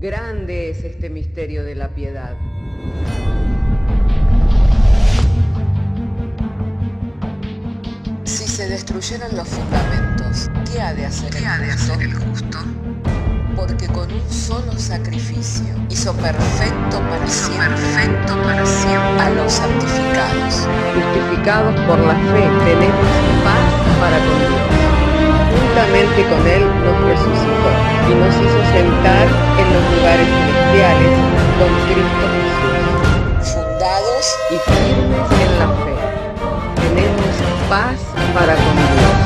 Grande es este misterio de la piedad. Si se destruyeran los fundamentos, ¿qué ha de hacer el justo? Porque con un solo sacrificio hizo perfecto para siempre a los santificados. Justificados por la fe, tenemos paz para con Dios. Juntamente con Él nos resucitó y nos hizo sentar en los lugares celestiales con Cristo Jesús. Fundados Y firmes en la fe, tenemos paz para con Dios.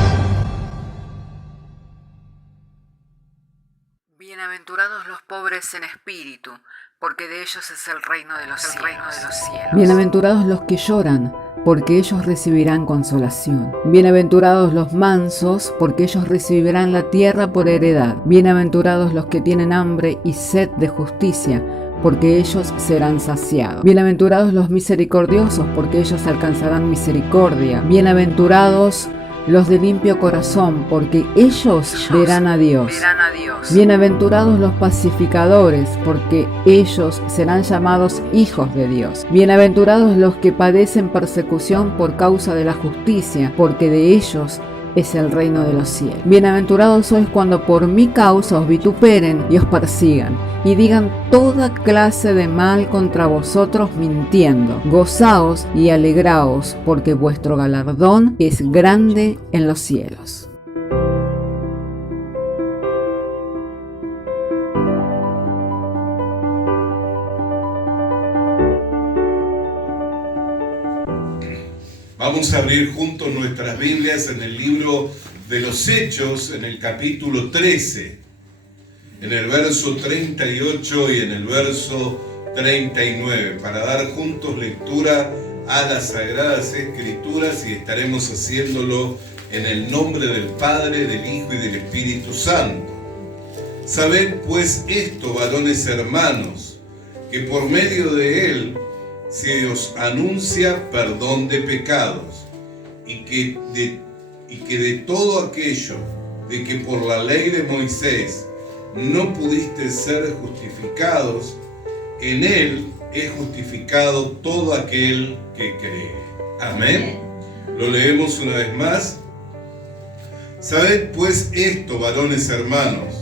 Bienaventurados los pobres en espíritu, porque de ellos es el reino de los cielos. Bienaventurados los que lloran, porque ellos recibirán consolación. Bienaventurados los mansos, porque ellos recibirán la tierra por heredad. Bienaventurados los que tienen hambre y sed de justicia, porque ellos serán saciados. Bienaventurados los misericordiosos, porque ellos alcanzarán misericordia. Bienaventurados los de limpio corazón, porque ellos verán a Dios. Bienaventurados los pacificadores, porque ellos serán llamados hijos de Dios. Bienaventurados los que padecen persecución por causa de la justicia, porque de ellos es el reino de los cielos. Bienaventurados sois cuando por mi causa os vituperen y os persigan, y digan toda clase de mal contra vosotros mintiendo. Gozaos y alegraos, porque vuestro galardón es grande en los cielos. Vamos a abrir juntos nuestras Biblias en el libro de los Hechos, en el capítulo 13, en el verso 38 y en el verso 39, para dar juntos lectura a las Sagradas Escrituras, y estaremos haciéndolo en el nombre del Padre, del Hijo y del Espíritu Santo. Sabed pues esto, varones hermanos, que por medio de él se os anuncia perdón de pecados, y que de todo aquello de que por la ley de Moisés no pudiste ser justificados, en él es justificado todo aquel que cree. Amén. Lo leemos una vez más. Sabed pues esto, varones hermanos,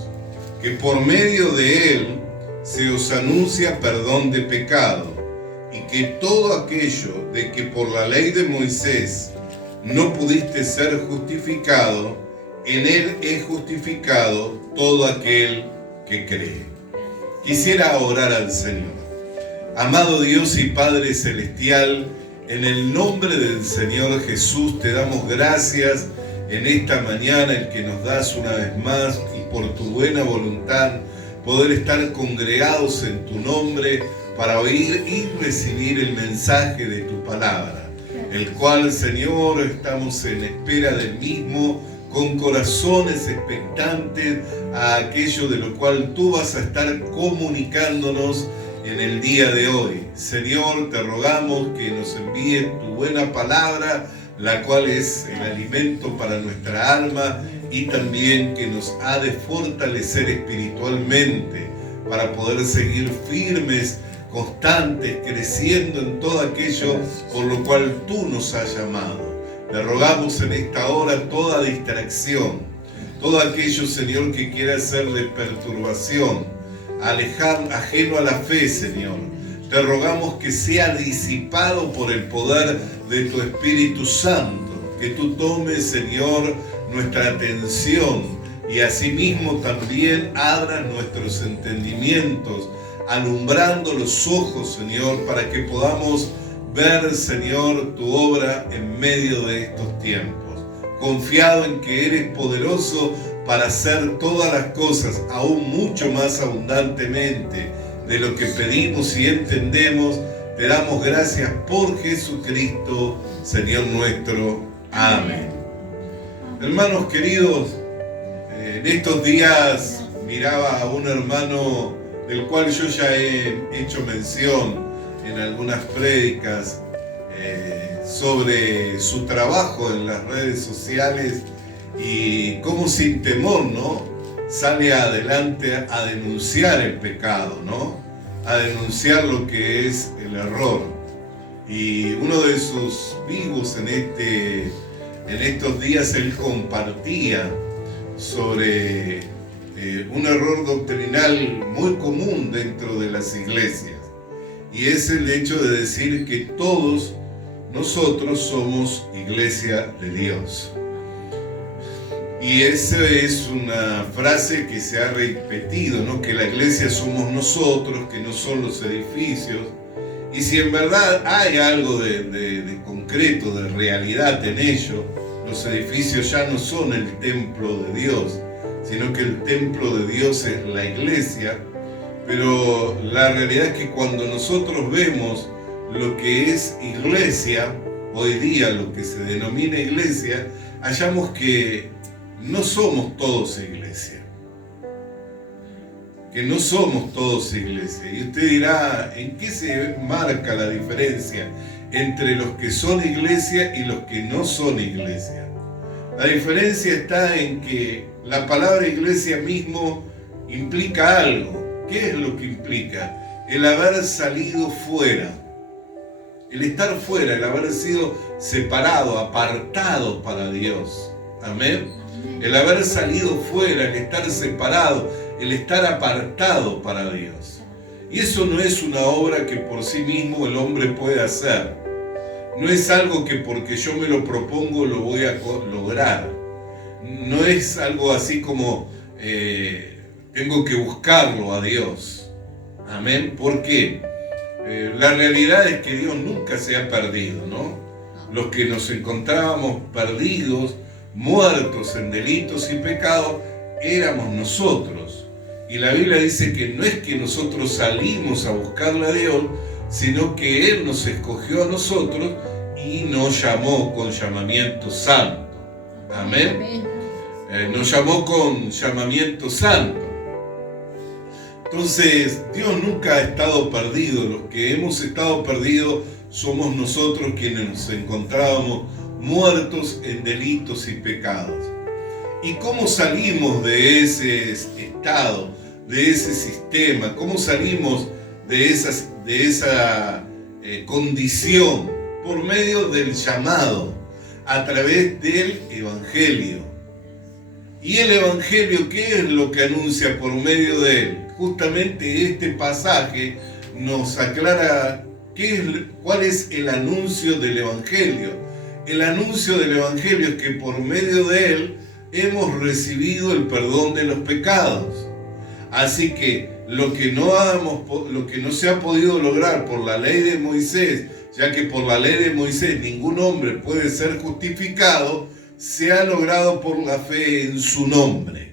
que por medio de él se os anuncia perdón de pecado, y que todo aquello de que por la ley de Moisés no pudiste ser justificado, en él es justificado todo aquel que cree. Quisiera orar al Señor. Amado Dios y Padre Celestial, en el nombre del Señor Jesús te damos gracias en esta mañana, el que nos das una vez más, y por tu buena voluntad poder estar congregados en tu nombre para oír y recibir el mensaje de tu palabra, el cual, Señor, estamos en espera del mismo, con corazones expectantes a aquello de lo cual tú vas a estar comunicándonos en el día de hoy. Señor, te rogamos que nos envíes tu buena palabra, la cual es el alimento para nuestra alma, y también que nos ha de fortalecer espiritualmente para poder seguir firmes, constantes, creciendo en todo aquello por lo cual tú nos has llamado. Le rogamos en esta hora toda distracción, todo aquello, Señor, que quiera hacerle perturbación, ajeno a la fe, Señor. Te rogamos que sea disipado por el poder de tu Espíritu Santo, que tú tomes, Señor, nuestra atención, y asimismo también abras nuestros entendimientos, alumbrando los ojos, Señor, para que podamos ver, Señor, tu obra en medio de estos tiempos. Confiado en que eres poderoso para hacer todas las cosas, aún mucho más abundantemente de lo que pedimos y entendemos, te damos gracias por Jesucristo, Señor nuestro. Amén. Hermanos queridos, en estos días miraba a un hermano del cual yo ya he hecho mención en algunas prédicas sobre su trabajo en las redes sociales, y cómo sin temor, ¿no?, sale adelante a denunciar el pecado, ¿no? A denunciar lo que es el error. Y uno de sus vivos en estos días, él compartía sobre un error doctrinal muy común dentro de las iglesias. Y es el hecho de decir que todos nosotros somos iglesia de Dios. Y esa es una frase que se ha repetido, ¿no? Que la iglesia somos nosotros, que no son los edificios. Y si en verdad hay algo de concreto, de realidad en ello, los edificios ya no son el templo de Dios, sino que el templo de Dios es la iglesia. Pero la realidad es que cuando nosotros vemos lo que es iglesia, hoy día lo que se denomina iglesia, hallamos que no somos todos iglesia. Que no somos todos iglesia. Y usted dirá, ¿en qué se marca la diferencia entre los que son iglesia y los que no son iglesia? La diferencia está en que la palabra iglesia mismo implica algo. ¿Qué es lo que implica? El haber salido fuera. El estar fuera, el haber sido separado, apartado para Dios. Amén. El haber salido fuera, el estar separado, el estar apartado para Dios. Y eso no es una obra que por sí mismo el hombre puede hacer. No es algo que porque yo me lo propongo lo voy a lograr. No es algo así como tengo que buscarlo a Dios. Amén. ¿Por qué? La realidad es que Dios nunca se ha perdido, ¿no? Los que nos encontrábamos perdidos, muertos en delitos y pecados, éramos nosotros. Y la Biblia dice que no es que nosotros salimos a buscarle a Dios, sino que Él nos escogió a nosotros y nos llamó con llamamiento santo. Amén. Nos llamó con llamamiento santo. Entonces, Dios nunca ha estado perdido. Los que hemos estado perdidos somos nosotros quienes nos encontrábamos muertos en delitos y pecados. ¿Y cómo salimos de ese estado, de ese sistema? ¿Cómo salimos de esa condición? Por medio del llamado, a través del Evangelio. ¿Y el Evangelio qué es lo que anuncia por medio de él? Justamente este pasaje nos aclara cuál es el anuncio del Evangelio. El anuncio del Evangelio es que por medio de él hemos recibido el perdón de los pecados. Así que lo que no se ha podido lograr por la ley de Moisés, ya que por la ley de Moisés ningún hombre puede ser justificado, se ha logrado por la fe en su nombre.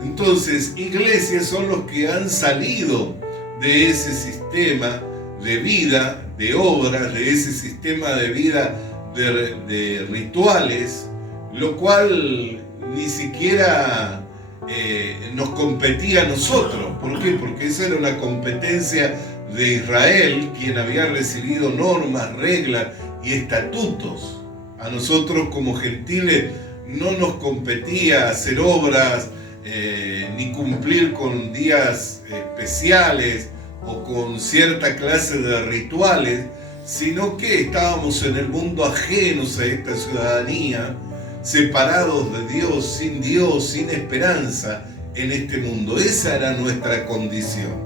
Entonces, iglesias son los que han salido de ese sistema de vida, de obras, de ese sistema de vida de rituales, lo cual ni siquiera nos competía a nosotros. ¿Por qué? Porque esa era una competencia de Israel, quien había recibido normas, reglas y estatutos. A nosotros como gentiles no nos competía hacer obras, ni cumplir con días especiales o con cierta clase de rituales, sino que estábamos en el mundo ajenos a esta ciudadanía, separados de Dios, sin esperanza en este mundo. Esa era nuestra condición.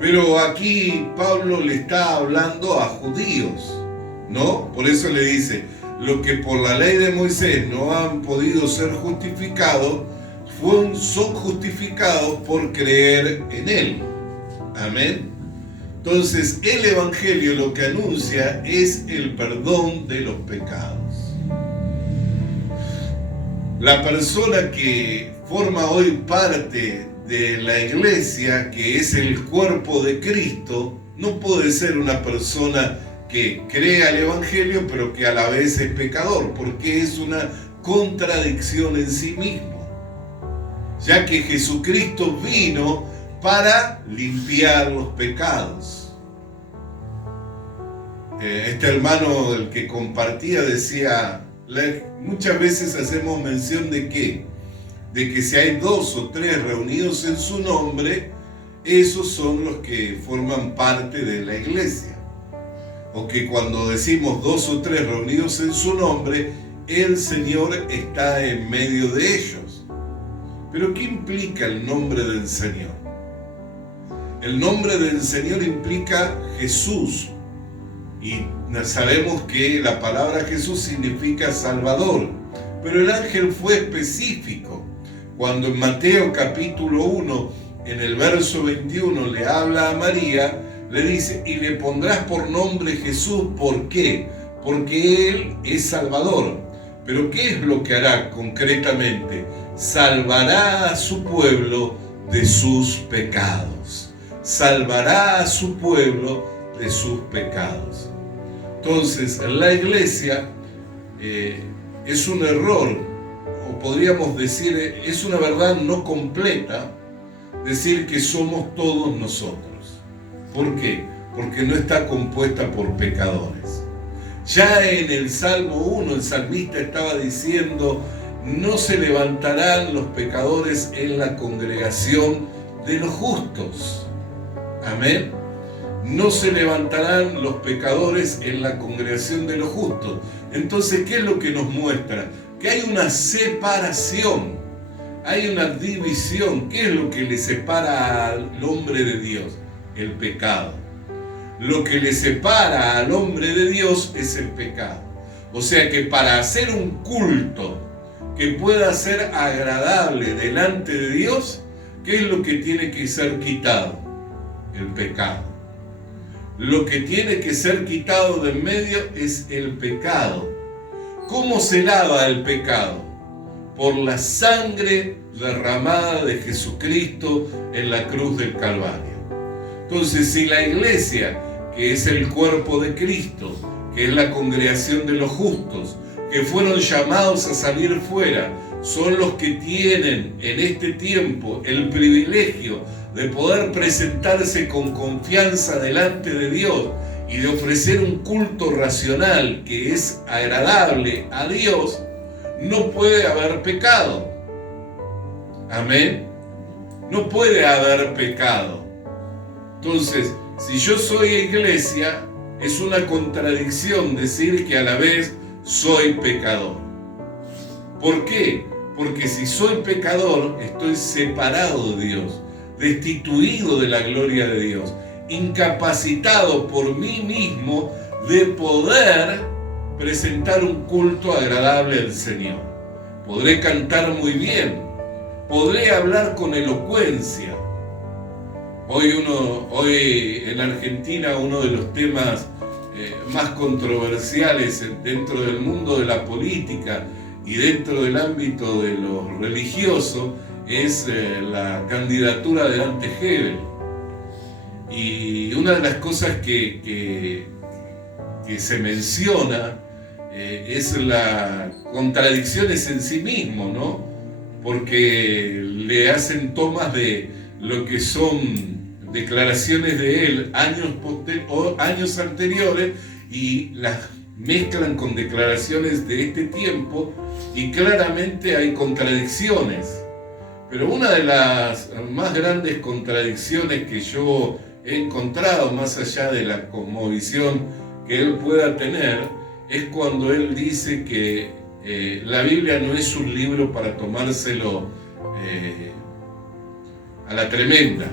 Pero aquí Pablo le está hablando a judíos, ¿no? Por eso le dice, los que por la ley de Moisés no han podido ser justificados, son justificados por creer en él. Amén. Entonces, el Evangelio lo que anuncia es el perdón de los pecados. La persona que forma hoy parte de la iglesia, que es el cuerpo de Cristo, no puede ser una persona que crea el Evangelio, pero que a la vez es pecador, porque es una contradicción en sí mismo. Ya que Jesucristo vino para limpiar los pecados. Este hermano del que compartía decía, muchas veces hacemos mención de ¿qué? de que si hay 2 o 3 reunidos en su nombre, esos son los que forman parte de la iglesia. O que cuando decimos 2 o 3 reunidos en su nombre, el Señor está en medio de ellos. Pero ¿qué implica el nombre del Señor? El nombre del Señor implica Jesús. Y sabemos que la palabra Jesús significa Salvador. Pero el ángel fue específico. Cuando en Mateo capítulo 1, en el verso 21, le habla a María, le dice, y le pondrás por nombre Jesús. ¿Por qué? Porque Él es Salvador. Pero ¿qué es lo que hará concretamente? Salvará a su pueblo de sus pecados. Salvará a su pueblo de sus pecados. Entonces, la iglesia es un error, o podríamos decir, es una verdad no completa, decir que somos todos nosotros. ¿Por qué? Porque no está compuesta por pecadores. Ya en el Salmo 1, el salmista estaba diciendo, no se levantarán los pecadores en la congregación de los justos. Amén. No se levantarán los pecadores en la congregación de los justos. Entonces, ¿qué es lo que nos muestra? Que hay una separación, hay una división. ¿Qué es lo que le separa al hombre de Dios? El pecado. Lo que le separa al hombre de Dios es el pecado. O sea que para hacer un culto que pueda ser agradable delante de Dios, ¿qué es lo que tiene que ser quitado? El pecado. Lo que tiene que ser quitado de en medio es el pecado. ¿Cómo se lava el pecado? Por la sangre derramada de Jesucristo en la cruz del Calvario. Entonces, si la iglesia, que es el cuerpo de Cristo, que es la congregación de los justos, que fueron llamados a salir fuera, son los que tienen en este tiempo el privilegio de poder presentarse con confianza delante de Dios y de ofrecer un culto racional que es agradable a Dios, no puede haber pecado. Amén. No puede haber pecado. Entonces, si yo soy iglesia, es una contradicción decir que a la vez soy pecador. ¿Por qué? Porque si soy pecador, estoy separado de Dios, destituido de la gloria de Dios, incapacitado por mí mismo de poder presentar un culto agradable al Señor. Podré cantar muy bien, podré hablar con elocuencia. Hoy en Argentina uno de los temas más controversiales dentro del mundo de la política y dentro del ámbito de lo religioso es la candidatura de Dante Gebel. Y una de las cosas que se menciona es la contradicciones en sí mismo, ¿no? Porque le hacen tomas de lo que son declaraciones de él años anteriores y las mezclan con declaraciones de este tiempo y claramente hay contradicciones. Pero una de las más grandes contradicciones que yo he encontrado, más allá de la cosmovisión que él pueda tener, es cuando él dice que la Biblia no es un libro para tomárselo a la tremenda,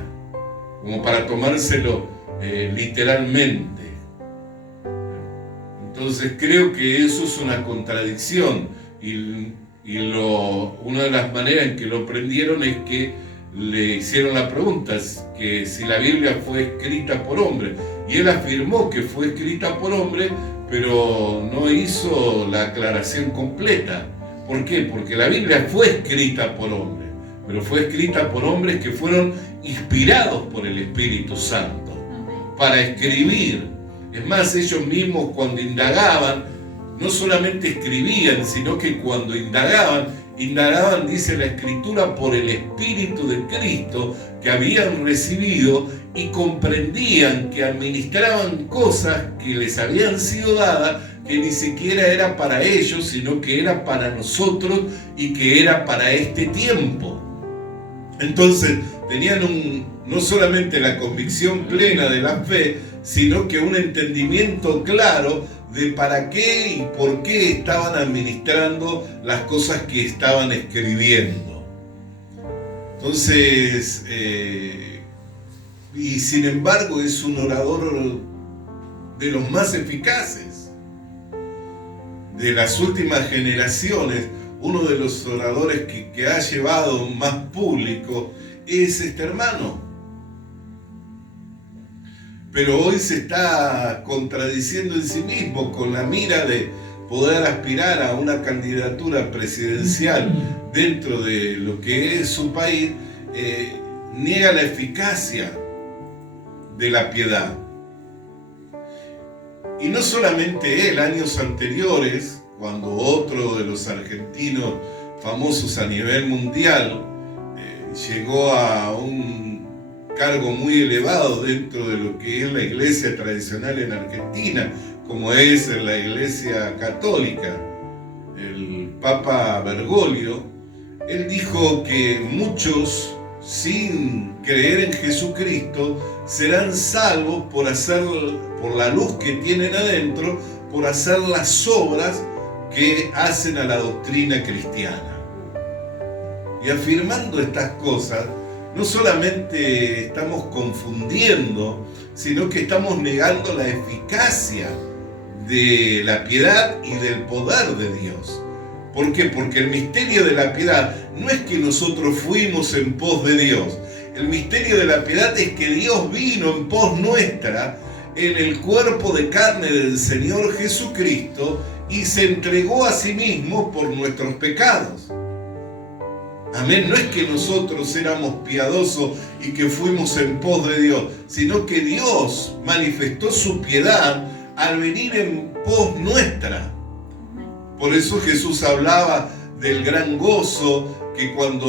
como para tomárselo literalmente. Entonces creo que eso es una contradicción y una de las maneras en que lo prendieron es que le hicieron la pregunta que si la Biblia fue escrita por hombre, y él afirmó que fue escrita por hombre, pero no hizo la aclaración completa. ¿Por qué? Porque la Biblia fue escrita por hombre, pero fue escrita por hombres que fueron inspirados por el Espíritu Santo para escribir. Es más, ellos mismos cuando indagaban, no solamente escribían, sino que cuando indagaban, indagaban, dice la Escritura, por el Espíritu de Cristo que habían recibido y comprendían que administraban cosas que les habían sido dadas, que ni siquiera era para ellos, sino que era para nosotros y que era para este tiempo. Entonces tenían no solamente la convicción plena de la fe, sino que un entendimiento claro de para qué y por qué estaban administrando las cosas que estaban escribiendo. Entonces, y sin embargo es un orador de los más eficaces. De las últimas generaciones, uno de los oradores que ha llevado más público es este hermano. Pero hoy se está contradiciendo en sí mismo con la mira de poder aspirar a una candidatura presidencial dentro de lo que es su país, niega la eficacia de la piedad. Y no solamente él, años anteriores, cuando otro de los argentinos famosos a nivel mundial llegó a un cargo muy elevado dentro de lo que es la iglesia tradicional en Argentina, como es la iglesia católica, el Papa Bergoglio, él dijo que muchos, sin creer en Jesucristo, serán salvos por la luz que tienen adentro, por hacer las obras que hacen a la doctrina cristiana. Y afirmando estas cosas, no solamente estamos confundiendo, sino que estamos negando la eficacia de la piedad y del poder de Dios. ¿Por qué? Porque el misterio de la piedad no es que nosotros fuimos en pos de Dios. El misterio de la piedad es que Dios vino en pos nuestra en el cuerpo de carne del Señor Jesucristo y se entregó a sí mismo por nuestros pecados. Amén. No es que nosotros éramos piadosos y que fuimos en pos de Dios, sino que Dios manifestó su piedad al venir en pos nuestra. Por eso Jesús hablaba del gran gozo, que cuando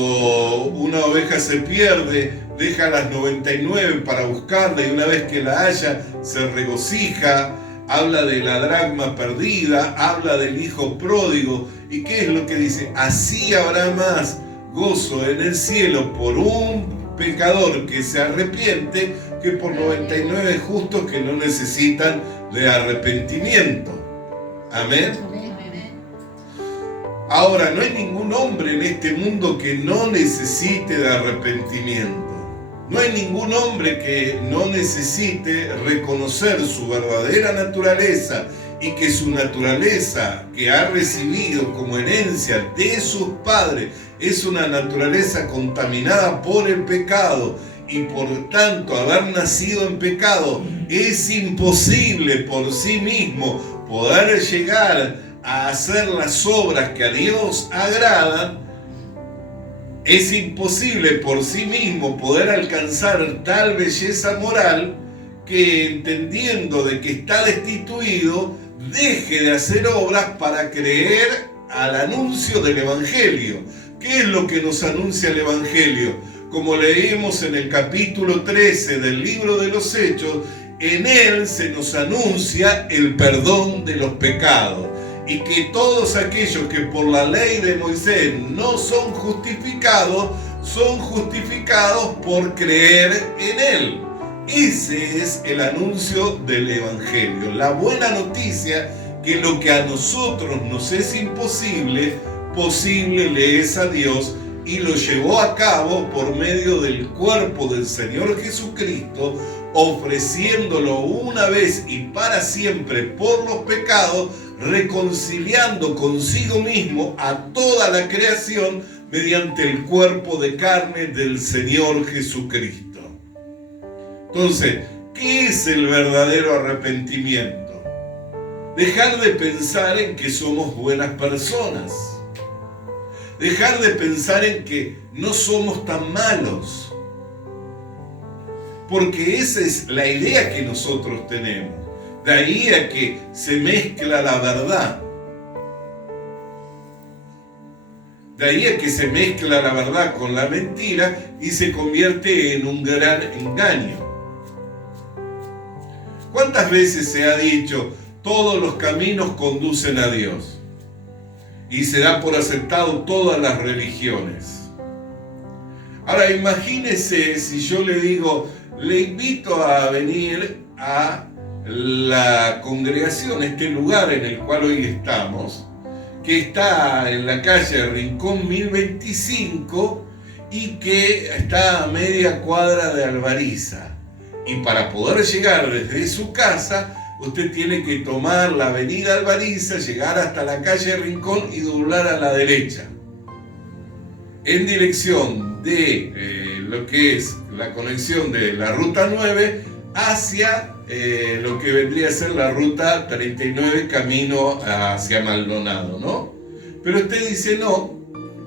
una oveja se pierde, deja las 99 para buscarla y una vez que la halla, se regocija. Habla de la dracma perdida, habla del hijo pródigo. ¿Y qué es lo que dice? Así habrá más gozo en el cielo por un pecador que se arrepiente que por 99 justos que no necesitan de arrepentimiento. Amén. Ahora, no hay ningún hombre en este mundo que no necesite de arrepentimiento. No hay ningún hombre que no necesite reconocer su verdadera naturaleza y que su naturaleza que ha recibido como herencia de sus padres es una naturaleza contaminada por el pecado y por tanto haber nacido en pecado es imposible por sí mismo poder llegar a hacer las obras que a Dios agradan. Es imposible por sí mismo poder alcanzar tal belleza moral que, entendiendo de que está destituido, deje de hacer obras para creer al anuncio del Evangelio. ¿Qué es lo que nos anuncia el Evangelio? Como leímos en el capítulo 13 del libro de los Hechos, en él se nos anuncia el perdón de los pecados. Y que todos aquellos que por la ley de Moisés no son justificados por creer en él. Ese es el anuncio del Evangelio. La buena noticia que lo que a nosotros nos es imposible, posible le es a Dios, y lo llevó a cabo por medio del cuerpo del Señor Jesucristo, ofreciéndolo una vez y para siempre por los pecados, reconciliando consigo mismo a toda la creación mediante el cuerpo de carne del Señor Jesucristo. Entonces, ¿qué es el verdadero arrepentimiento? Dejar de pensar en que somos buenas personas. Dejar de pensar en que no somos tan malos. Porque esa es la idea que nosotros tenemos. De ahí a que se mezcla la verdad. De ahí es que se mezcla la verdad con la mentira y se convierte en un gran engaño. ¿Cuántas veces se ha dicho, todos los caminos conducen a Dios? Y se da por aceptado todas las religiones. Ahora imagínese si yo le digo, le invito a venir a la congregación, este lugar en el cual hoy estamos, que está en la calle Rincón 1025 y que está a media cuadra de Alvariza. Y para poder llegar desde su casa, usted tiene que tomar la avenida Alvariza, llegar hasta la calle Rincón y doblar a la derecha, en dirección de lo que es la conexión de la Ruta 9 hacia lo que vendría a ser la Ruta 39 camino hacia Maldonado, ¿no? Pero usted dice, no,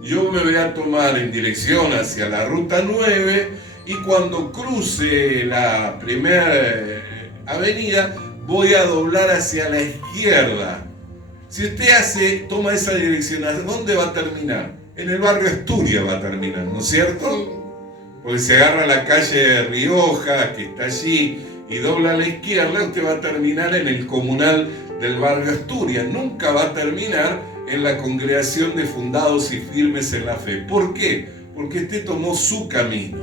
yo me voy a tomar en dirección hacia la Ruta 9 y cuando cruce la primera avenida voy a doblar hacia la izquierda. Si usted toma esa dirección, ¿a dónde va a terminar? En el barrio Asturias va a terminar, ¿no es cierto? Porque se agarra la calle Rioja, que está allí, y dobla a la izquierda, usted va a terminar en el comunal del barrio Asturias. Nunca va a terminar en la congregación de fundados y firmes en la fe. ¿Por qué? Porque usted tomó su camino.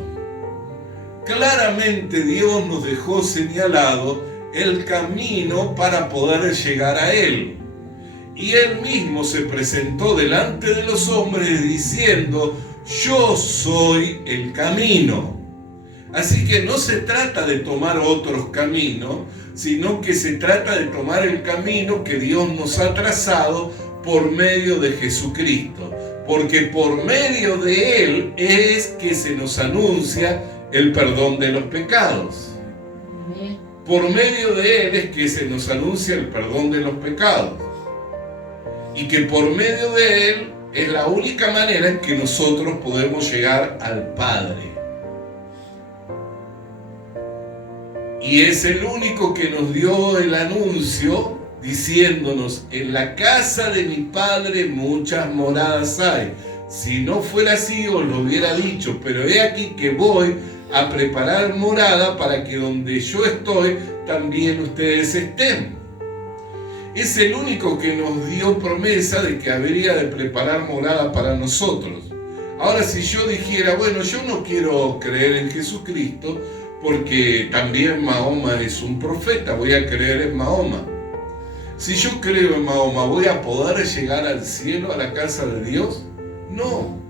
Claramente Dios nos dejó señalado el camino para poder llegar a Él. Y Él mismo se presentó delante de los hombres diciendo, yo soy el camino. Así que no se trata de tomar otros caminos, sino que se trata de tomar el camino que Dios nos ha trazado por medio de Jesucristo. Porque por medio de Él es que se nos anuncia el perdón de los pecados. Por medio de Él es que se nos anuncia el perdón de los pecados. Y que por medio de Él es la única manera en que nosotros podemos llegar al Padre. Y es el único que nos dio el anuncio diciéndonos, en la casa de mi Padre muchas moradas hay. Si no fuera así os lo hubiera dicho, pero he aquí que voy a preparar morada para que donde yo estoy también ustedes estén. Es el único que nos dio promesa de que habría de preparar morada para nosotros. Ahora, si yo dijera, bueno, yo no quiero creer en Jesucristo porque también Mahoma es un profeta, voy a creer en Mahoma. Si yo creo en Mahoma, ¿voy a poder llegar al cielo, a la casa de Dios? No.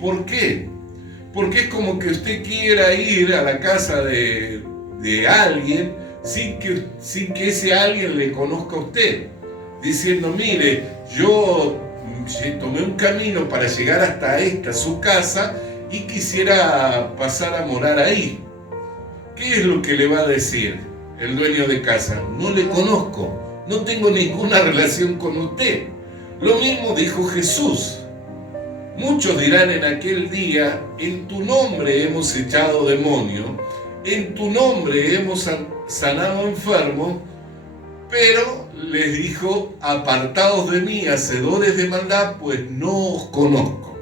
¿Por qué? Porque es como que usted quiera ir a la casa de alguien sin que ese alguien le conozca a usted, diciendo, mire, yo tomé un camino para llegar hasta su casa y quisiera pasar a morar ahí. ¿Qué es lo que le va a decir el dueño de casa? No le conozco, no tengo ninguna relación con usted. Lo mismo dijo Jesús. Muchos dirán en aquel día, en tu nombre hemos echado demonios, en tu nombre hemos sanado enfermos, pero les dijo, apartaos de mí, hacedores de maldad, pues no os conozco.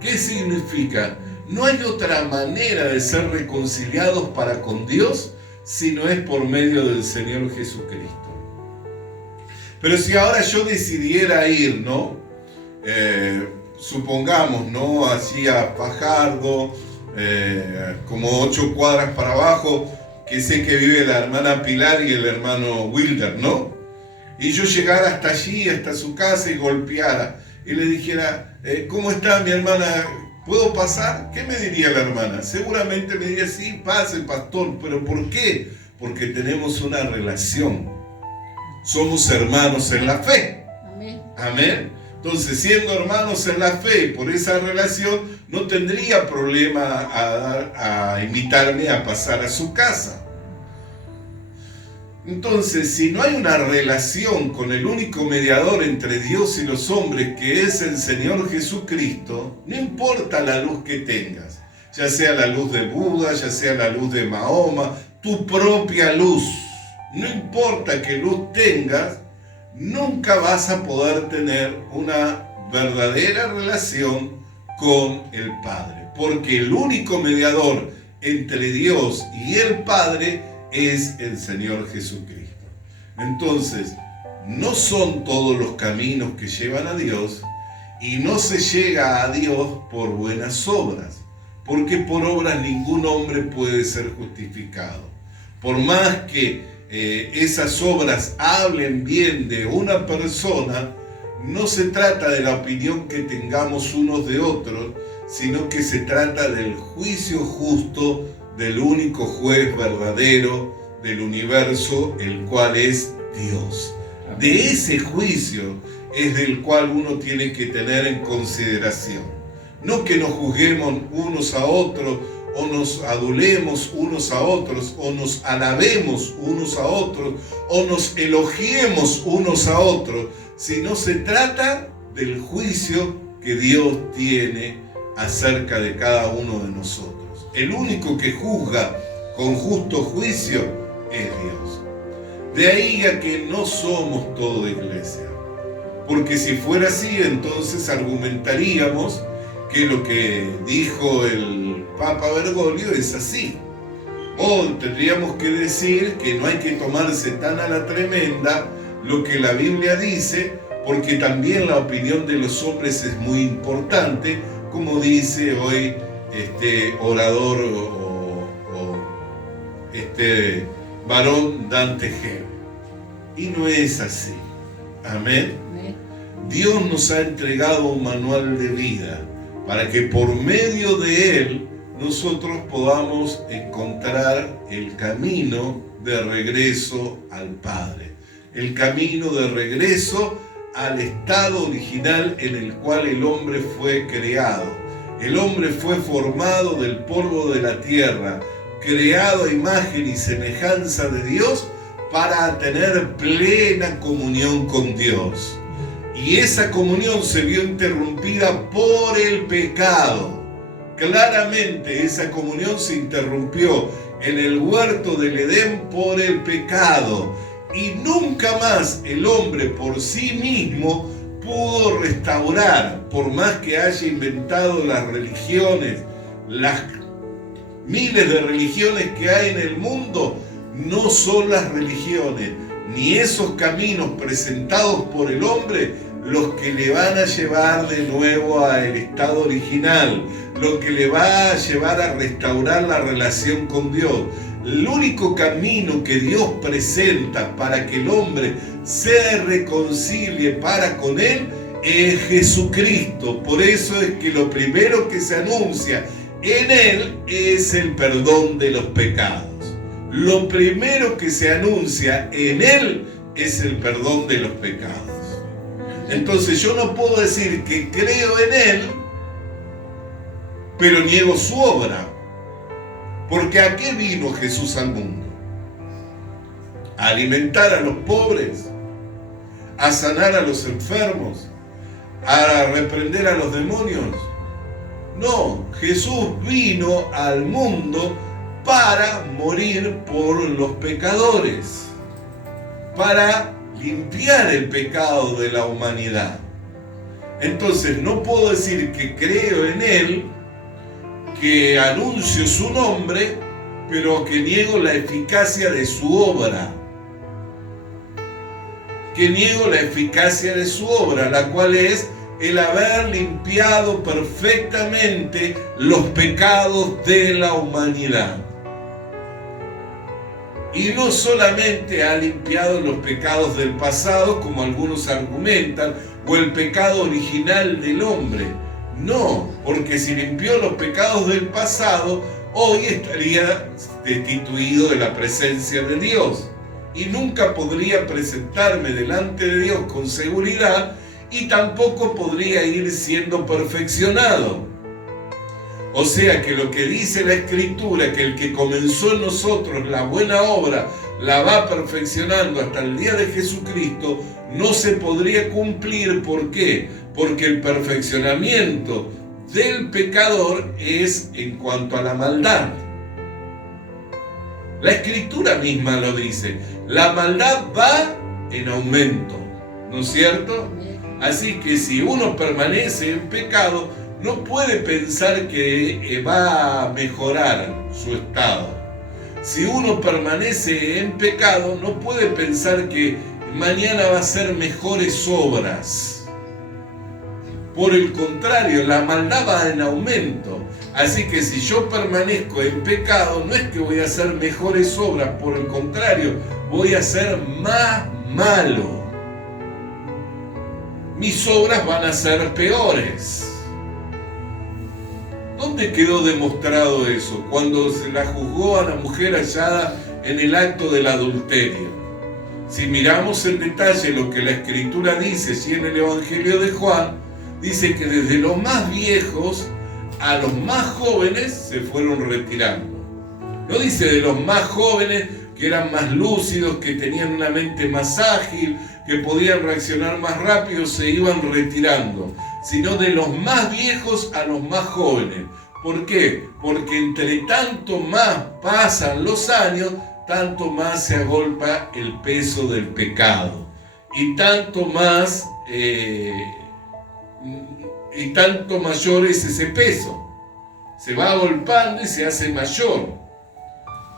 ¿Qué significa? No hay otra manera de ser reconciliados para con Dios si no es por medio del Señor Jesucristo. Pero si ahora yo decidiera ir, ¿no? Supongamos, ¿no? Así a Fajardo, como 8 cuadras para abajo, que sé que vive la hermana Pilar y el hermano Wilder, ¿no? Y yo llegara hasta allí, hasta su casa y golpeara y le dijera, ¿cómo está mi hermana? ¿Puedo pasar? ¿Qué me diría la hermana? Seguramente me diría, sí, pase, pastor. ¿Pero por qué? Porque tenemos una relación. Somos hermanos en la fe. Amén. Amén. Entonces, siendo hermanos en la fe, por esa relación, no tendría problema a invitarme a pasar a su casa. Entonces, si no hay una relación con el único mediador entre Dios y los hombres, que es el Señor Jesucristo, no importa la luz que tengas, ya sea la luz de Buda, ya sea la luz de Mahoma, tu propia luz, no importa qué luz tengas, nunca vas a poder tener una verdadera relación con el Padre. Porque el único mediador entre Dios y el Padre es el Señor Jesucristo. Entonces, no son todos los caminos que llevan a Dios, y no se llega a Dios por buenas obras, porque por obras ningún hombre puede ser justificado. Por más que esas obras hablen bien de una persona, no se trata de la opinión que tengamos unos de otros, sino que se trata del juicio justo del único juez verdadero del universo, el cual es Dios. De ese juicio es del cual uno tiene que tener en consideración. No que nos juzguemos unos a otros, o nos adulemos unos a otros, o nos alabemos unos a otros, o nos elogiemos unos a otros, sino se trata del juicio que Dios tiene acerca de cada uno de nosotros. El único que juzga con justo juicio es Dios. De ahí a que no somos toda iglesia. Porque si fuera así, entonces argumentaríamos que lo que dijo el Papa Bergoglio es así. O tendríamos que decir que no hay que tomarse tan a la tremenda lo que la Biblia dice, porque también la opinión de los hombres es muy importante, como dice hoy este orador este varón Dante Gebel. Y no es así. Amén. Dios nos ha entregado un manual de vida para que por medio de él nosotros podamos encontrar el camino de regreso al Padre, el camino de regreso al estado original en el cual el hombre fue creado. El hombre fue formado del polvo de la tierra, creado a imagen y semejanza de Dios para tener plena comunión con Dios. Y esa comunión se vio interrumpida por el pecado. Claramente esa comunión se interrumpió en el huerto del Edén por el pecado. Y nunca más el hombre por sí mismo pudo restaurar, por más que haya inventado las religiones, las miles de religiones que hay en el mundo, no son las religiones ni esos caminos presentados por el hombre los que le van a llevar de nuevo al estado original, lo que le va a llevar a restaurar la relación con Dios. El único camino que Dios presenta para que el hombre se reconcilie para con él es Jesucristo. Por eso es que lo primero que se anuncia en él es el perdón de los pecados. Lo primero que se anuncia en él es el perdón de los pecados. Entonces yo no puedo decir que creo en él, pero niego su obra. Porque ¿a qué vino Jesús al mundo? ¿A alimentar a los pobres? ¿A sanar a los enfermos? ¿A reprender a los demonios? No, Jesús vino al mundo para morir por los pecadores, para limpiar el pecado de la humanidad. Entonces no puedo decir que creo en él, que anuncio su nombre, pero que niego la eficacia de su obra. Que niego la eficacia de su obra, la cual es el haber limpiado perfectamente los pecados de la humanidad. Y no solamente ha limpiado los pecados del pasado, como algunos argumentan, o el pecado original del hombre. No, porque si limpió los pecados del pasado, hoy estaría destituido de la presencia de Dios. Y nunca podría presentarme delante de Dios con seguridad, y tampoco podría ir siendo perfeccionado. O sea que lo que dice la Escritura, que el que comenzó en nosotros la buena obra, la va perfeccionando hasta el día de Jesucristo, no se podría cumplir. ¿Por qué? Porque el perfeccionamiento del pecador es en cuanto a la maldad. La Escritura misma lo dice. La maldad va en aumento, ¿no es cierto? Así que si uno permanece en pecado, no puede pensar que va a mejorar su estado. Si uno permanece en pecado, no puede pensar que mañana va a hacer mejores obras. Por el contrario, la maldad va en aumento. Así que si yo permanezco en pecado, no es que voy a hacer mejores obras, por el contrario, voy a ser más malo. Mis obras van a ser peores. ¿Dónde quedó demostrado eso? Cuando se la juzgó a la mujer hallada en el acto del adulterio. Si miramos en detalle lo que la Escritura dice, si en el Evangelio de Juan, dice que desde los más viejos a los más jóvenes se fueron retirando. No dice de los más jóvenes que eran más lúcidos, que tenían una mente más ágil, que podían reaccionar más rápido, se iban retirando, sino de los más viejos a los más jóvenes. ¿Por qué? Porque entre tanto más pasan los años, tanto más se agolpa el peso del pecado. Y tanto más, y tanto mayor es ese peso. Se va agolpando y se hace mayor.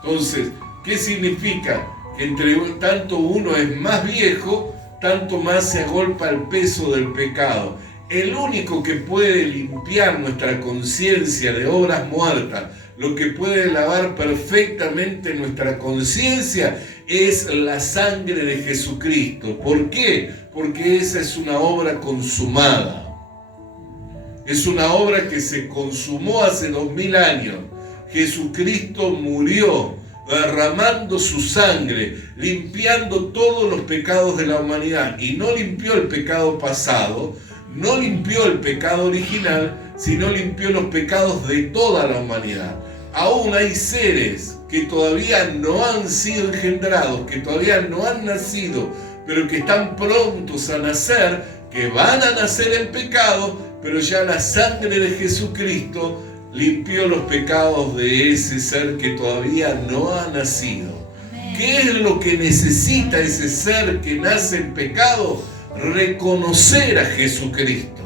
Entonces, ¿qué significa? Que entre tanto uno es más viejo, tanto más se agolpa el peso del pecado. El único que puede limpiar nuestra conciencia de obras muertas, lo que puede lavar perfectamente nuestra conciencia, es la sangre de Jesucristo. ¿Por qué? Porque esa es una obra consumada. Es una obra que se consumó hace 2000 años. Jesucristo murió derramando su sangre, limpiando todos los pecados de la humanidad. Y no limpió el pecado pasado, no limpió el pecado original, sino limpió los pecados de toda la humanidad. Aún hay seres que todavía no han sido engendrados, que todavía no han nacido, pero que están prontos a nacer, que van a nacer en pecado, pero ya la sangre de Jesucristo limpió los pecados de ese ser que todavía no ha nacido. ¿Qué es lo que necesita ese ser que nace en pecado? Reconocer a Jesucristo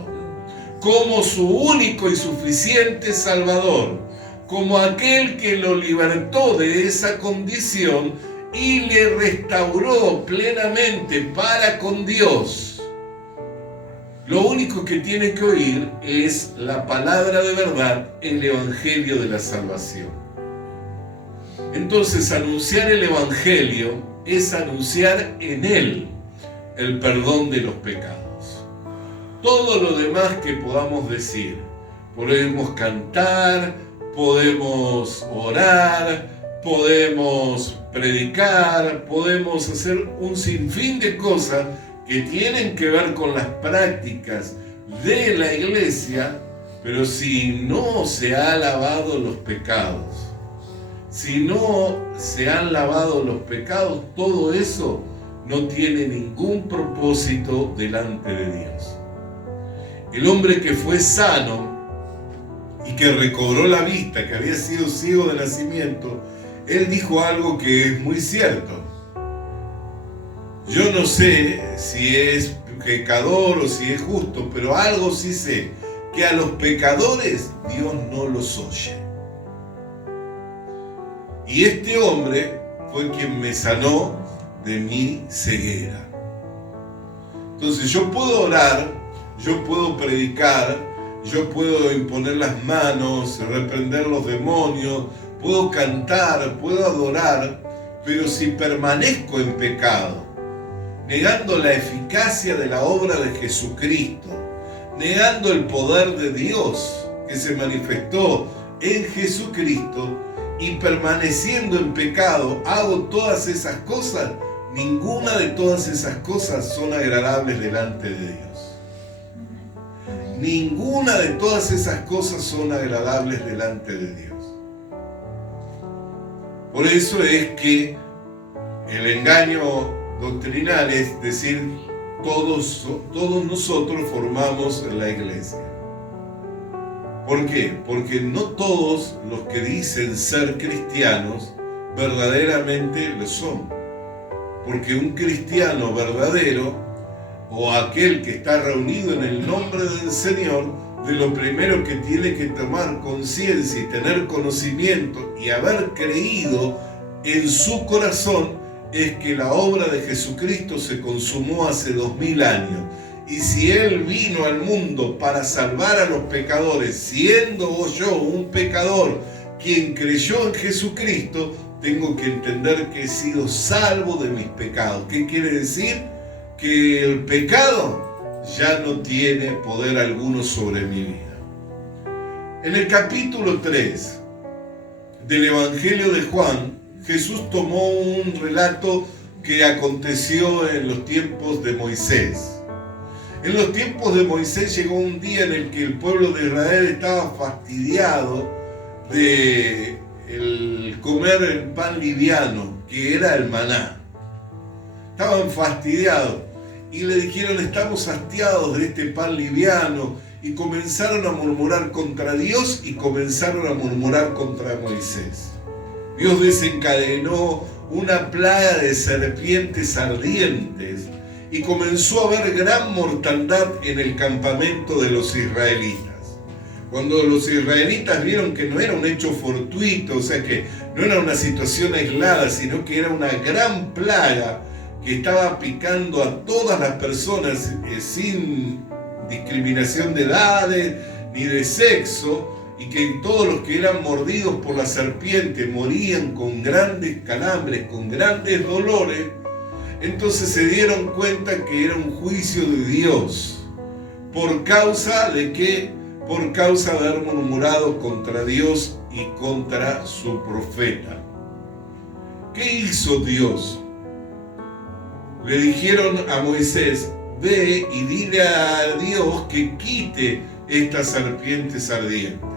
como su único y suficiente Salvador, como aquel que lo libertó de esa condición y le restauró plenamente para con Dios. Lo único que tiene que oír es la palabra de verdad, el Evangelio de la salvación. Entonces, anunciar el Evangelio es anunciar en él el perdón de los pecados. Todo lo demás que podamos decir, podemos cantar, podemos orar, podemos predicar, podemos hacer un sinfín de cosas que tienen que ver con las prácticas de la iglesia, pero si no se han lavado los pecados, si no se han lavado los pecados, todo eso no tiene ningún propósito delante de Dios. El hombre que fue sano y que recobró la vista, que había sido ciego de nacimiento, él dijo algo que es muy cierto. Yo no sé si es pecador o si es justo, pero algo sí sé, que a los pecadores Dios no los oye. Y este hombre fue quien me sanó de mi ceguera. Entonces yo puedo orar, yo puedo predicar, yo puedo imponer las manos, reprender los demonios, puedo cantar, puedo adorar, pero si permanezco en pecado, negando la eficacia de la obra de Jesucristo, negando el poder de Dios que se manifestó en Jesucristo y permaneciendo en pecado, hago todas esas cosas, ninguna de todas esas cosas son agradables delante de Dios. Ninguna de todas esas cosas son agradables delante de Dios. Por eso es que el engaño doctrinal es decir, todos nosotros formamos la iglesia. ¿Por qué? Porque no todos los que dicen ser cristianos verdaderamente lo son. Porque un cristiano verdadero o aquel que está reunido en el nombre del Señor, de lo primero que tiene que tomar conciencia y tener conocimiento y haber creído en su corazón es que la obra de Jesucristo se consumó hace 2000 años. Y si Él vino al mundo para salvar a los pecadores, siendo yo un pecador, quien creyó en Jesucristo, tengo que entender que he sido salvo de mis pecados. ¿Qué quiere decir? Que el pecado ya no tiene poder alguno sobre mi vida. En el capítulo 3 del Evangelio de Juan, Jesús tomó un relato que aconteció en los tiempos de Moisés. En los tiempos de Moisés llegó un día en el que el pueblo de Israel estaba fastidiado de el comer el pan liviano, que era el maná. Estaban fastidiados y le dijeron: estamos hastiados de este pan liviano, y comenzaron a murmurar contra Dios y comenzaron a murmurar contra Moisés. Dios desencadenó una plaga de serpientes ardientes y comenzó a haber gran mortandad en el campamento de los israelitas. Cuando los israelitas vieron que no era un hecho fortuito, o sea que no era una situación aislada, sino que era una gran plaga que estaba picando a todas las personas sin discriminación de edades ni de sexo, y que todos los que eran mordidos por la serpiente morían con grandes calambres, con grandes dolores, entonces se dieron cuenta que era un juicio de Dios. ¿Por causa de qué? Por causa de haber murmurado contra Dios y contra su profeta. ¿Qué hizo Dios? Le dijeron a Moisés: ve y dile a Dios que quite estas serpientes ardientes.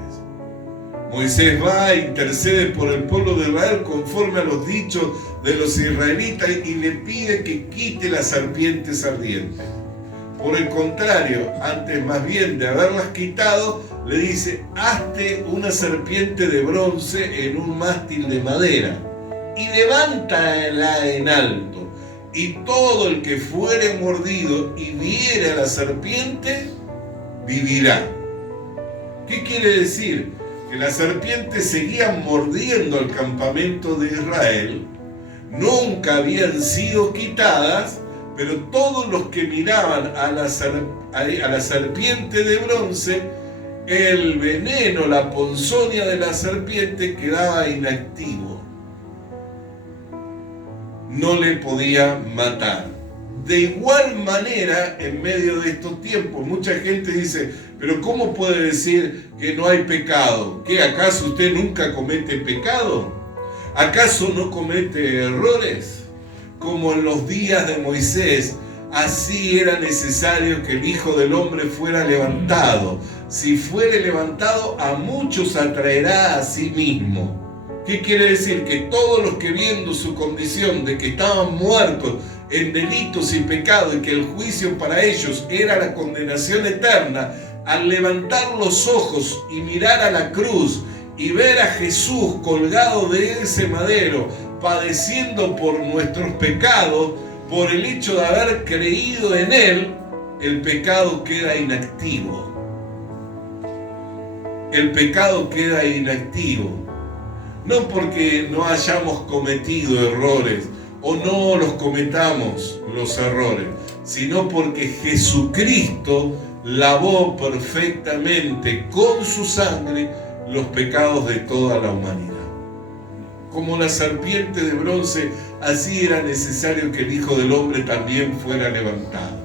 Moisés va e intercede por el pueblo de Israel conforme a los dichos de los israelitas y le pide que quite las serpientes ardientes. Por el contrario, antes más bien de haberlas quitado, le dice: hazte una serpiente de bronce en un mástil de madera y levántala en alto, y todo el que fuere mordido y viere a la serpiente vivirá. ¿Qué quiere decir? Que las serpientes seguían mordiendo al campamento de Israel, nunca habían sido quitadas, pero todos los que miraban a la serpiente de bronce, el veneno, la ponzoña de la serpiente quedaba inactivo. No le podía matar. De igual manera, en medio de estos tiempos, mucha gente dice: pero ¿cómo puede decir que no hay pecado? ¿Qué, acaso usted nunca comete pecado? ¿Acaso no comete errores? Como en los días de Moisés, así era necesario que el Hijo del Hombre fuera levantado. Si fuere levantado, a muchos atraerá a sí mismo. ¿Qué quiere decir? Que todos los que, viendo su condición de que estaban muertos en delitos y pecados y que el juicio para ellos era la condenación eterna, al levantar los ojos y mirar a la cruz y ver a Jesús colgado de ese madero, padeciendo por nuestros pecados, por el hecho de haber creído en Él, el pecado queda inactivo. El pecado queda inactivo. No porque no hayamos cometido errores o no los cometamos los errores, sino porque Jesucristo lavó perfectamente con su sangre los pecados de toda la humanidad. Como la serpiente de bronce, así era necesario que el Hijo del Hombre también fuera levantado.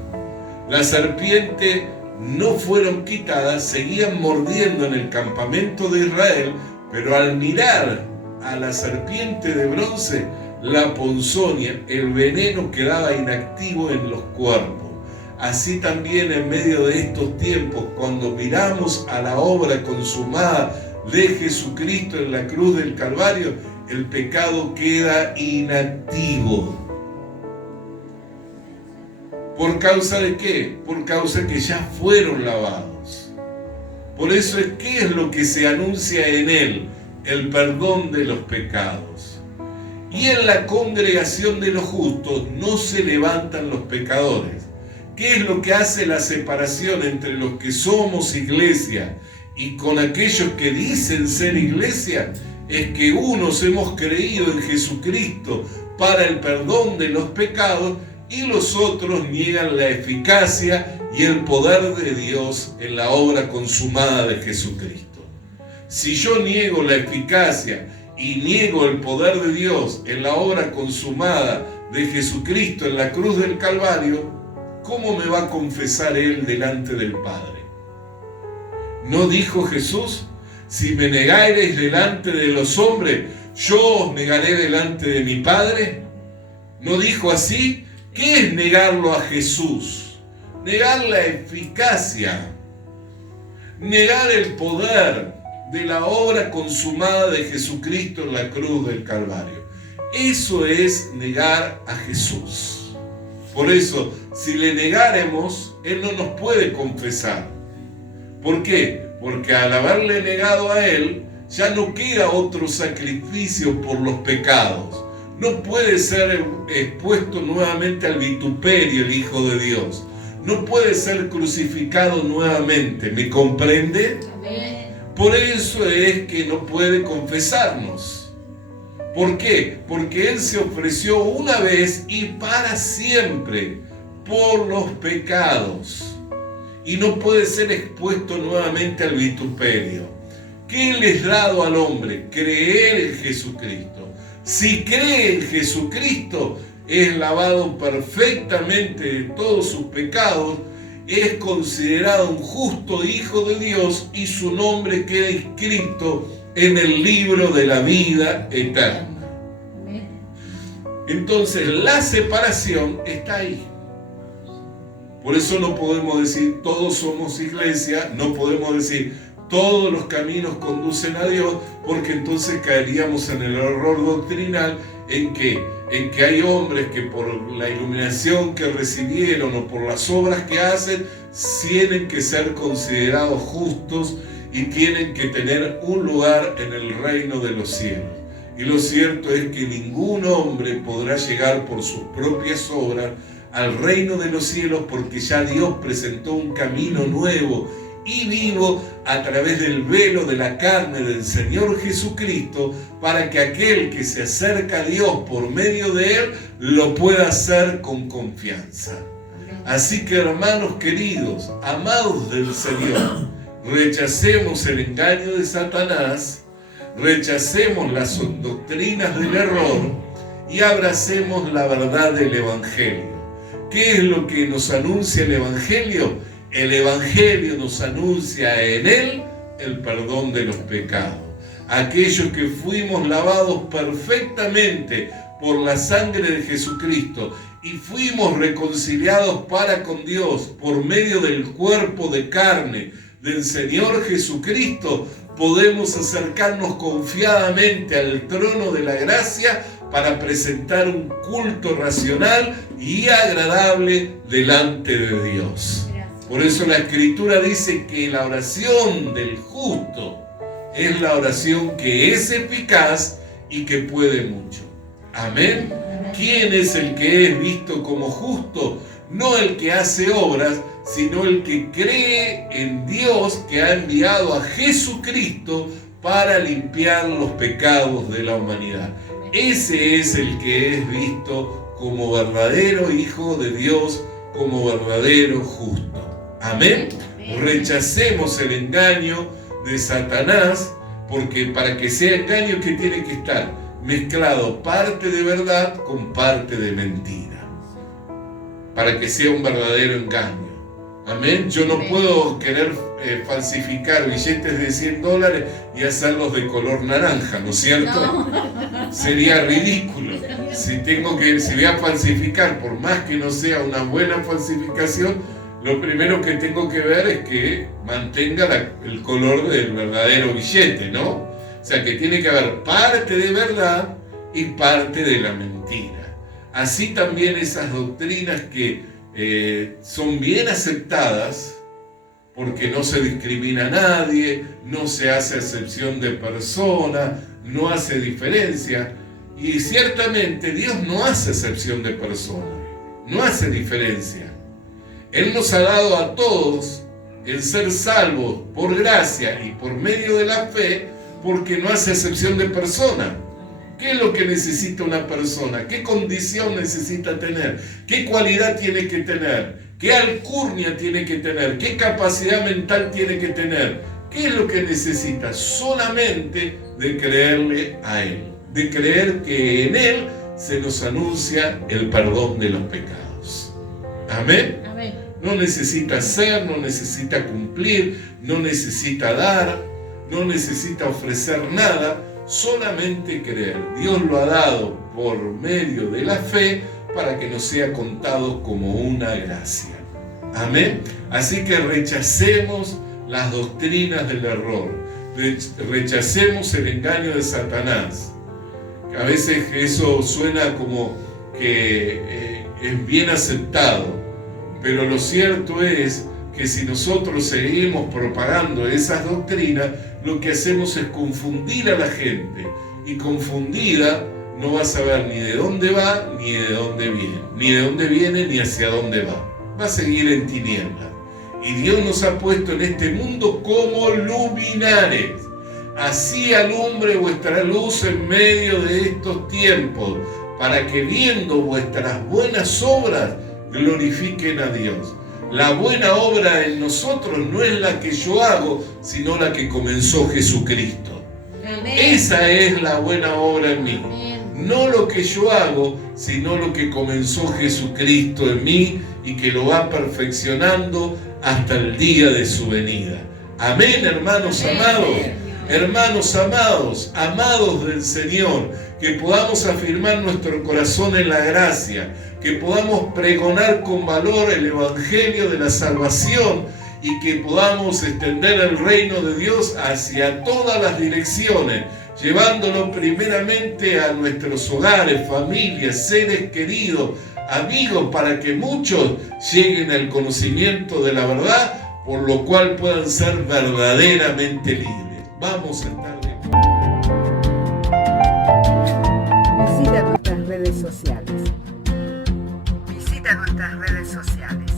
Las serpientes no fueron quitadas, seguían mordiendo en el campamento de Israel, pero al mirar a la serpiente de bronce, la ponzoña, el veneno quedaba inactivo en los cuerpos. Así también en medio de estos tiempos, cuando miramos a la obra consumada de Jesucristo en la cruz del Calvario, el pecado queda inactivo. ¿Por causa de qué? Por causa que ya fueron lavados. Por eso es que es lo que se anuncia en Él, el perdón de los pecados. Y en la congregación de los justos no se levantan los pecadores. ¿Qué es lo que hace la separación entre los que somos iglesia y con aquellos que dicen ser iglesia? Es que unos hemos creído en Jesucristo para el perdón de los pecados y los otros niegan la eficacia y el poder de Dios en la obra consumada de Jesucristo. Si yo niego la eficacia y niego el poder de Dios en la obra consumada de Jesucristo en la cruz del Calvario, ¿cómo me va a confesar Él delante del Padre? ¿No dijo Jesús? Si me negareis delante de los hombres, yo os negaré delante de mi Padre. ¿No dijo así? ¿Qué es negarlo a Jesús? Negar la eficacia, negar el poder de la obra consumada de Jesucristo en la cruz del Calvario. Eso es negar a Jesús. Por eso, si le negáremos, Él no nos puede confesar. ¿Por qué? Porque al haberle negado a Él, ya no queda otro sacrificio por los pecados. No puede ser expuesto nuevamente al vituperio el Hijo de Dios. No puede ser crucificado nuevamente. ¿Me comprende? Amén. Por eso es que no puede confesarnos. ¿Por qué? Porque Él se ofreció una vez y para siempre por los pecados. Y no puede ser expuesto nuevamente al vituperio. ¿Qué le es dado al hombre? Creer en Jesucristo. Si cree en Jesucristo, es lavado perfectamente de todos sus pecados, es considerado un justo hijo de Dios y su nombre queda inscrito en el libro de la vida eterna. Entonces la separación está ahí. Por eso no podemos decir todos somos iglesia, no podemos decir todos los caminos conducen a Dios, porque entonces caeríamos en el error doctrinal en que hay hombres que por la iluminación que recibieron o por las obras que hacen, tienen que ser considerados justos y tienen que tener un lugar en el reino de los cielos. Y lo cierto es que ningún hombre podrá llegar por sus propias obras al reino de los cielos, porque ya Dios presentó un camino nuevo y vivo a través del velo de la carne del Señor Jesucristo, para que aquel que se acerca a Dios por medio de Él lo pueda hacer con confianza. Así que, hermanos queridos, amados del Señor, rechacemos el engaño de Satanás, rechacemos las doctrinas del error y abracemos la verdad del Evangelio. ¿Qué es lo que nos anuncia el Evangelio? El Evangelio nos anuncia en él el perdón de los pecados. Aquellos que fuimos lavados perfectamente por la sangre de Jesucristo y fuimos reconciliados para con Dios por medio del cuerpo de carne del Señor Jesucristo, podemos acercarnos confiadamente al trono de la gracia para presentar un culto racional y agradable delante de Dios. Por eso la Escritura dice que la oración del justo es la oración que es eficaz y que puede mucho. Amén. ¿Quién es el que es visto como justo? No el que hace obras, sino el que cree en Dios, que ha enviado a Jesucristo para limpiar los pecados de la humanidad. Ese es el que es visto como verdadero hijo de Dios, como verdadero justo. Amén. Rechacemos el engaño de Satanás, porque para que sea engaño, que tiene que estar mezclado parte de verdad con parte de mentira, para que sea un verdadero engaño. Amén. Yo no puedo querer falsificar billetes de $100 y hacerlos de color naranja, ¿no es cierto? No. Sería ridículo. Si voy a falsificar, por más que no sea una buena falsificación, lo primero que tengo que ver es que mantenga el color del verdadero billete, ¿no? O sea, que tiene que haber parte de verdad y parte de la mentira. Así también esas doctrinas que son bien aceptadas, porque no se discrimina a nadie, no se hace excepción de persona, no hace diferencia. Y ciertamente Dios no hace excepción de persona, no hace diferencia. Él nos ha dado a todos el ser salvos por gracia y por medio de la fe, porque no hace excepción de persona. ¿Qué es lo que necesita una persona? ¿Qué condición necesita tener? ¿Qué cualidad tiene que tener? ¿Qué alcurnia tiene que tener? ¿Qué capacidad mental tiene que tener? ¿Qué es lo que necesita? Solamente de creerle a Él, de creer que en Él se nos anuncia el perdón de los pecados. Amén. Amén. No necesita hacer, no necesita cumplir, no necesita dar, no necesita ofrecer nada, solamente creer. Dios lo ha dado por medio de la fe para que nos sea contado como una gracia. Amén. Así que rechacemos las doctrinas del error, rechacemos el engaño de Satanás. A veces eso suena como que es bien aceptado, pero lo cierto es que si nosotros seguimos propagando esas doctrinas, lo que hacemos es confundir a la gente, y confundida no va a saber ni de dónde va ni de dónde viene, ni de dónde viene ni hacia dónde va. Va a seguir en tinieblas. Y Dios nos ha puesto en este mundo como luminares. Así alumbre vuestra luz en medio de estos tiempos, para que viendo vuestras buenas obras glorifiquen a Dios. La buena obra en nosotros no es la que yo hago, sino la que comenzó Jesucristo. Amén. Esa es la buena obra en mí. Amén. No lo que yo hago, sino lo que comenzó Jesucristo en mí y que lo va perfeccionando hasta el día de su venida. Amén, hermanos amados. Hermanos amados, amados del Señor, que podamos afirmar nuestro corazón en la gracia, que podamos pregonar con valor el Evangelio de la salvación y que podamos extender el reino de Dios hacia todas las direcciones, llevándolo primeramente a nuestros hogares, familias, seres queridos, amigos, para que muchos lleguen al conocimiento de la verdad, por lo cual puedan ser verdaderamente libres. Vamos a estar de... Visita nuestras redes sociales. Visita nuestras redes sociales.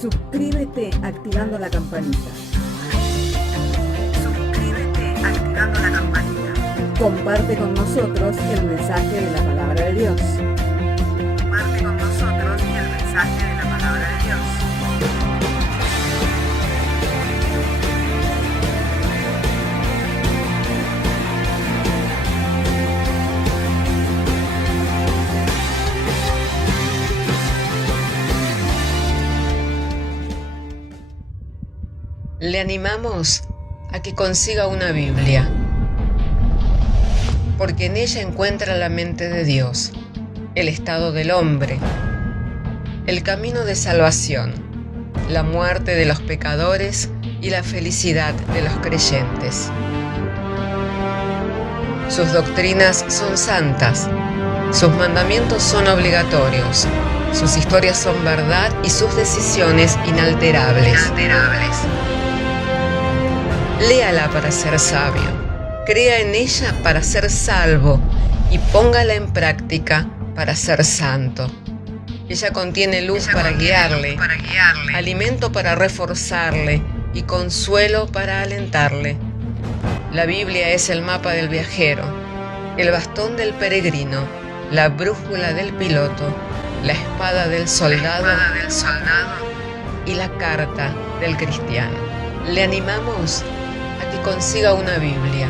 Suscríbete activando la campanita. Suscríbete activando la campanita. Comparte con nosotros el mensaje de la palabra de Dios. Comparte con nosotros el mensaje de la palabra de Dios. Le animamos a que consiga una Biblia, porque en ella encuentra la mente de Dios, el estado del hombre, el camino de salvación, la muerte de los pecadores y la felicidad de los creyentes. Sus doctrinas son santas, sus mandamientos son obligatorios, sus historias son verdad y sus decisiones inalterables. Léala para ser sabio, crea en ella para ser salvo y póngala en práctica para ser santo. Ella contiene luz para guiarle, alimento para reforzarle y consuelo para alentarle. La Biblia es el mapa del viajero, el bastón del peregrino, la brújula del piloto, la espada del soldado y la carta del cristiano. Le animamos a que consiga una Biblia,